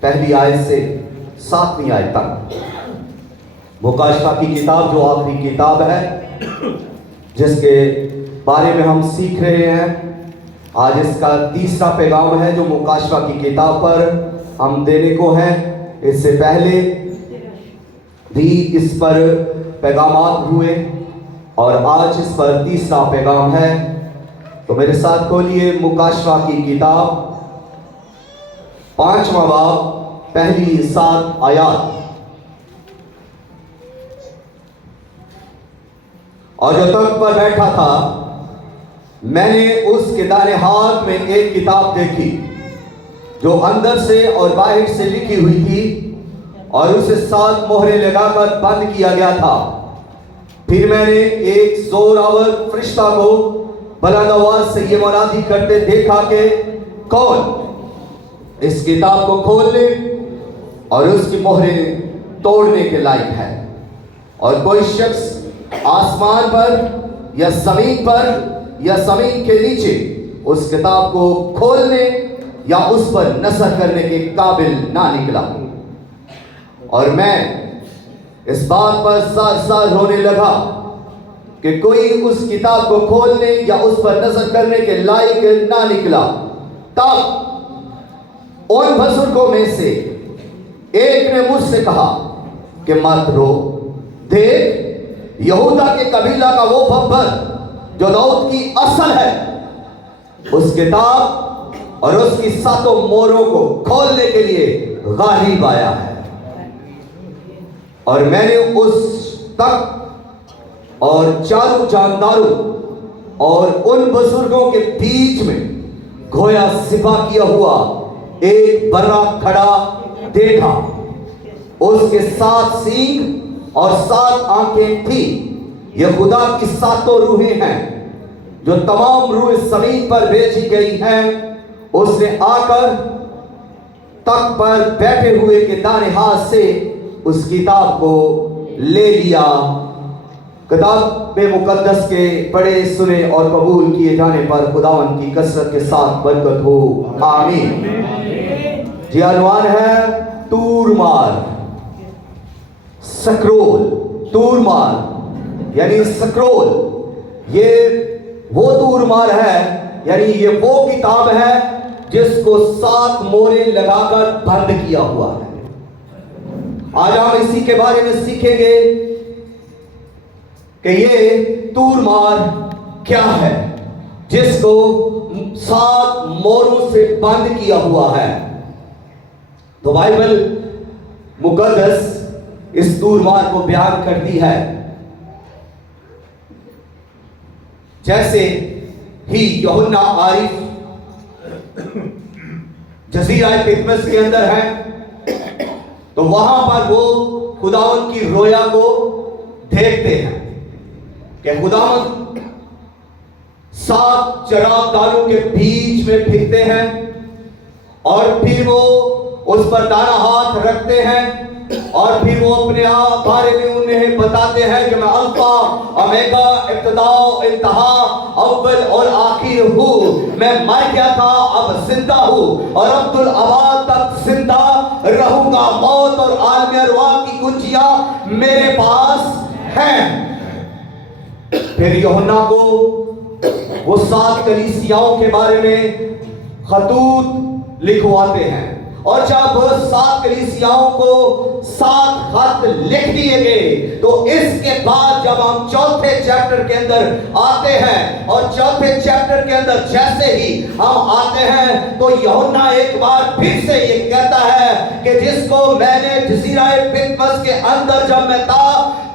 پہلی آیت سے 7ویں آیت تک مکاشفہ کی کتاب جو آخری کتاب ہے جس کے بارے میں ہم سیکھ رہے ہیں. آج اس کا تیسرا پیغام ہے جو مکاشفہ کی کتاب پر ہم دینے کو ہیں. اس سے پہلے بھی اس پر پیغامات ہوئے اور آج اس پر تیسرا پیغام ہے. تو میرے ساتھ کھولیے مکاشفہ کی کتاب 5واں باب پہلی 7 آیات. اور جو تخت پر بیٹھا تھا میں نے اس کے دائیں ہاتھ میں ایک کتاب دیکھی جو اندر سے اور باہر سے لکھی ہوئی تھی اور اسے 7 مہریں لگا کر بند کیا گیا تھا. پھر میں نے ایک زور آور فرشتہ کو بلند آواز سے یہ منادی کرتے دیکھا کہ کون اس کتاب کو کھولنے اور اس کی مہریں توڑنے کے لائق ہے. اور کوئی شخص آسمان پر یا زمین پر یا زمین کے نیچے اس کتاب کو کھولنے یا اس پر نظر کرنے کے قابل نہ نکلا. اور میں اس بات پر زار رونے لگا کہ کوئی اس کتاب کو کھولنے یا اس پر نظر کرنے کے لائق نہ نکلا. تب ان بزرگوں میں سے ایک نے مجھ سے کہا کہ مت رو، دیکھ یہودا کے قبیلہ کا وہ ببر جو داؤد کی اصل ہے اس کتاب اور اس کی 7 مہروں کو کھولنے کے لیے غالب آیا ہے. اور میں نے اس تخت اور چاروں جانداروں اور ان بزرگوں کے بیچ میں گویا سپاہ کیا ہوا ایک برا کھڑا دیکھا. اس کے 7 سینگ اور 7 آنکھیں تھی. یہ خدا کی 7 روحیں ہیں جو تمام روح زمین پر بھیجی گئی ہیں. اس نے آ کر تخت پر بیٹھے ہوئے کے دائیں ہاتھ سے اس کتاب کو لے لیا. کتاب مقدس کے پڑھے سنے اور قبول کیے جانے پر خداوند کی کثرت کے ساتھ برکت ہو، آمین. جی عنوان ہے تور مار، سکرول. تور مار یعنی سکرول. یہ وہ تور مار ہے، یعنی یہ وہ کتاب ہے جس کو 7 مہریں لگا کر بند کیا ہوا ہے. آج ہم اسی کے بارے میں سیکھیں گے کہ یہ تور مار کیا ہے جس کو 7 مہروں سے بند کیا ہوا ہے. تو بائبل مقدس اس تور مار کو بیان کرتی ہے. جیسے ہی یوحنا عارف جزیرہ پتمس کے اندر ہے تو وہاں پر وہ خداوند کی رویا کو دیکھتے ہیں کہ خداوند 7 چراغ دانوں کے بیچ میں پھرتے ہیں اور پھر وہ اس پر دانا ہاتھ رکھتے ہیں اور پھر وہ اپنے آپ بارے میں انہیں بتاتے ہیں کہ میں الفا اومیگا، ابتدا انتہا، اول اور آخر ہوں. میں مر گیا تھا اب زندہ ہوں اور عبدالآباد تک زندہ رہوں گا. موت اور عالم ارواح کی کنجیاں میرے پاس ہیں. پھر یوحنا کو وہ 7 کلیسیاؤں کے بارے میں خطوط لکھواتے ہیں اور جب 7 کلیسیاؤں کو 7 خط لکھ دیے گئے تو اس کے بعد جب ہم 4تھے چیپٹر کے اندر آتے ہیں اور 4تھے چیپٹر کے اندر جیسے ہی ہم آتے ہیں تو یوحنا ایک بار پھر سے یہ کہتا ہے کہ جس کو میں نے جزیرہ پتمس کے اندر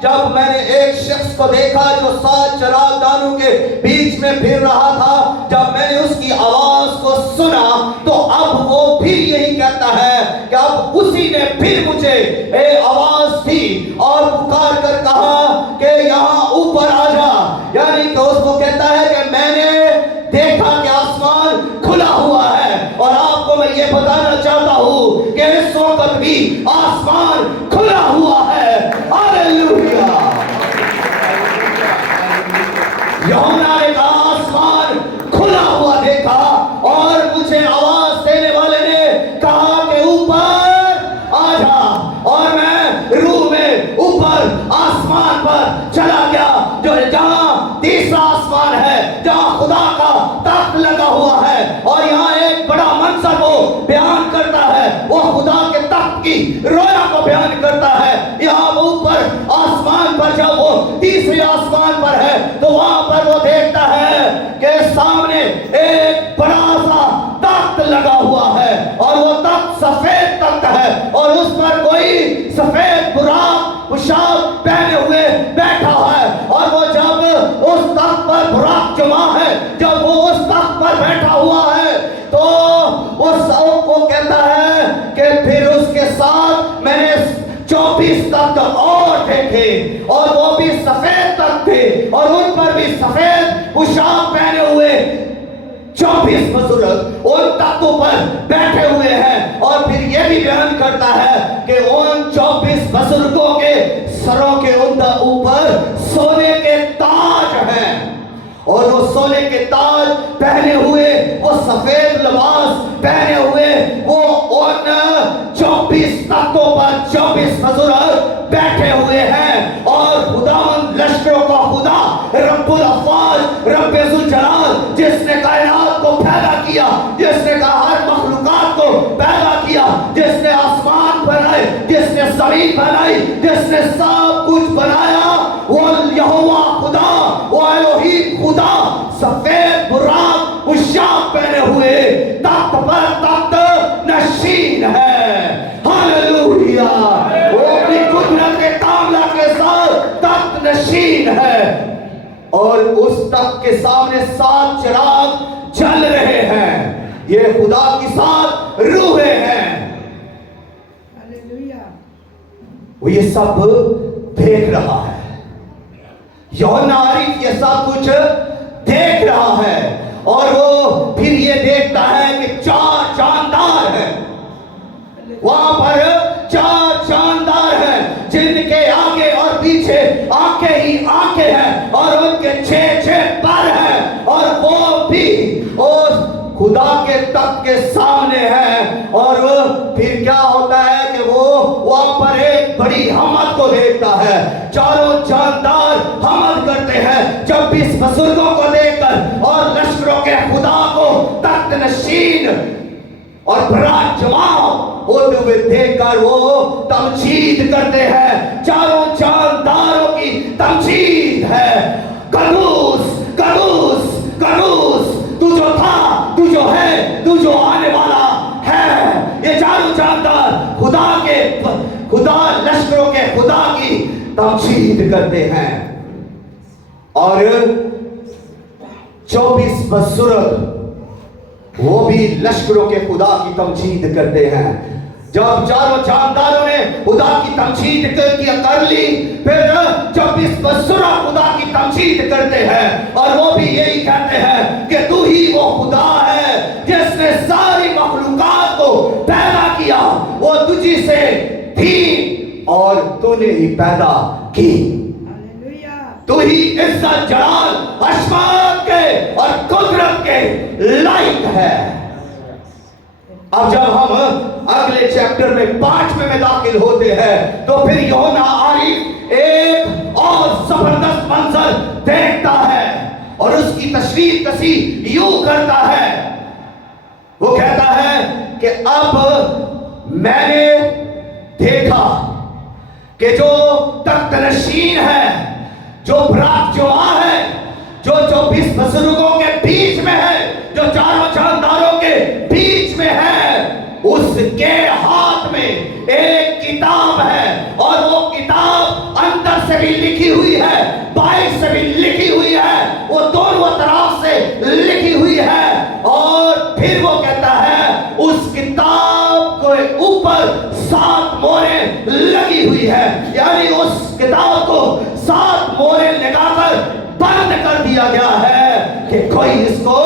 جب میں نے ایک شخص کو دیکھا جو 7 چراغ دانوں کے بیچ میں پھر رہا تھا، جب میں نے اس کی آواز کو سنا تو اب وہ پھر یہی کہتا ہے کہ اب اسی نے پھر مجھے آواز دی اور پکار کر کہا کہ یہاں اوپر آ جا. یعنی کہ اس کو کہتا ہے کہ میں نے دیکھا کہ آسمان کھلا ہوا ہے. اور آپ کو میں یہ بتانا چاہتا ہوں کہ اس وقت بھی آسمان کھلا ہوا ہے. ہاللیلویا. یوحنا نے کہا آسمان کھلا ہوا دیکھا اور مجھے آواز دینے والے نے کہا रोया को बयान करता है। यहाँ ऊपर आसमान पर जब वो तीसरे आसमान पर है तो वहां पर वो देखता है कि सामने एक बड़ा सा तख्त लगा हुआ है और वो तख्त सफेद तख्त है और उस पर कोई सफेद बुराक पोशाक पहने हुए बैठा है। और वो जब उस तख्त पर बुराक जमा है, जब वो उस तख्त पर बैठा हुआ है तो उस को कहता है कि फिर उसके साथ मैंने 24 तख्त और देखे और वो भी सफेद तख्त थे और उन पर भी सफेद पोशाक पहने हुए 24 बुजुर्ग उन तख्तों पर बैठे हुए हैं। और फिर ये भी बयान करता है कि उन 24 बुजुर्गों के सरों के ऊपर सोने के ताज हैं और वो सोने के ताज पहने हुए, वो सफेद लिबास पहने हुए, वो उन 24 तख्तों पर 24 बुजुर्ग बैठे हुए हैं। और खुदावंद लश्करों का खुदा रब्बुल अफ़वाज, रब्बे ज़ुल जलाल, जिसने कायनात को पैदा किया, जिसने का हर मखलूकात को पैदा किया, जिसने आसमान बनाए, जिसने ज़मीन बनाई, जिसने सब कुछ बनाया, वो यहोवा खुदा, वो एलोहीम खुदा सफेद बुराक पोशाक पहने हुए तख्त पर तख्त नशीन है। हालेलुया। वो अपनी कुदरत के कामला के साथ तख्त नशीन है और उस तख्त के सामने 7 चिराग जल रहे हैं। ये खुदा की 7 रूहें हैं। हालेलुया। वो ये सब देख रहा है। यूहन्ना आरिफ ये सब कुछ देख रहा है और वो फिर ये देखता है कि 4 जानदार हैं। वहां पर 4 जानदार हैं जिनके आगे और पीछे आंखें ही आंखें हैं और उनके 6 पर हैं और वो भी उस खुदा के तख्त के सामने हैं। और फिर क्या होता है कि वो वहां पर एक बड़ी हमद को देखता है। चारों जानदार हमद करते हैं 24 बुजुर्गों को देखकर और लश्करों के खुदा को तख्त नशीन और बरात जमाओ होते हुए देखकर वो तमजीद करते हैं। चारों जानदारों की तमजीद है। कदूस कदूस कदूस, तू जो था, तू जो है, तू जो आने वाला है। ये चारों जानदार खुदा लश्करों के खुदा की तमजीद करते हैं। और 24 बुजुर्ग वो भी लश्करों के खुदा की तमजीद करते हैं। जब चारों जानदारों ने खुदा की तमजीद कर ली, फिर 24 बुजुर्ग खुदा की तमजीद करते हैं और वो भी यही कहते हैं कि तू ही वो खुदा है जिसने सारी मखलूकात को पैदा किया। वो तुझी से थी और तूने ही पैदा की। तू ही इज्जत जलाल अशमान के और कुदरत के लायक है। अब जब हम अगले चैप्टर में 5वें में दाखिल होते हैं तो फिर यूहन्ना आरिफ एक और जबरदस्त मंजर देखता है और उसकी तशरीह कसी यूं करता है। वो कहता है कि अब मैंने देखा कि जो तख्त नशीन है, जो बरात जमा है, जो 24 बुजुर्गों के बीच में है, जो चारों जानदारों के बीच में है, उसके हाथ में एक किताब है और वो किताब अंदर से भी लिखी हुई है, बाहर से भी लिखी हुई है, वो दोनों तरफ से लिखी हुई है। और फिर वो कहता है उस किताब के ऊपर 7 मोहरें लगी हुई है, यानी उस किताब को 7 मोहरें लगाकर बंद कर दिया गया है कि कोई इसको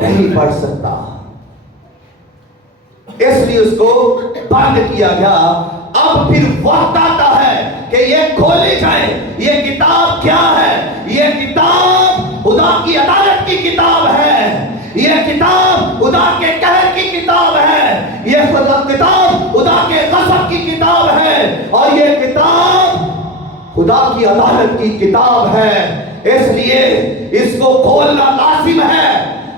नहीं पढ़ सकता। इसलिए उसको बंद किया गया। अब फिर वक्त आता है कि ये खोली जाए। ये किताब क्या है? ये किताब खुदा की अदालत की किताब है। ये किताब खुदा के कहर की किताब है। ये किताब खुदा के गज़ब की किताब है और ये किताब खुदा की अदालत की किताब है। इसलिए इसको खोलना लाजिम है,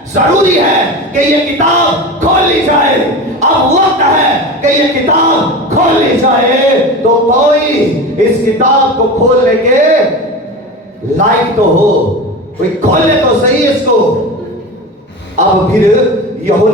जरूरी है कि ये किताब खोल ली जाए। अब वक्त है कि ये किताब खोल खोल ली जाए तो कोई इस किताब को खोलने के लायक तो हो, कोई खोले तो सही इसको। अब फिर यूहन्ना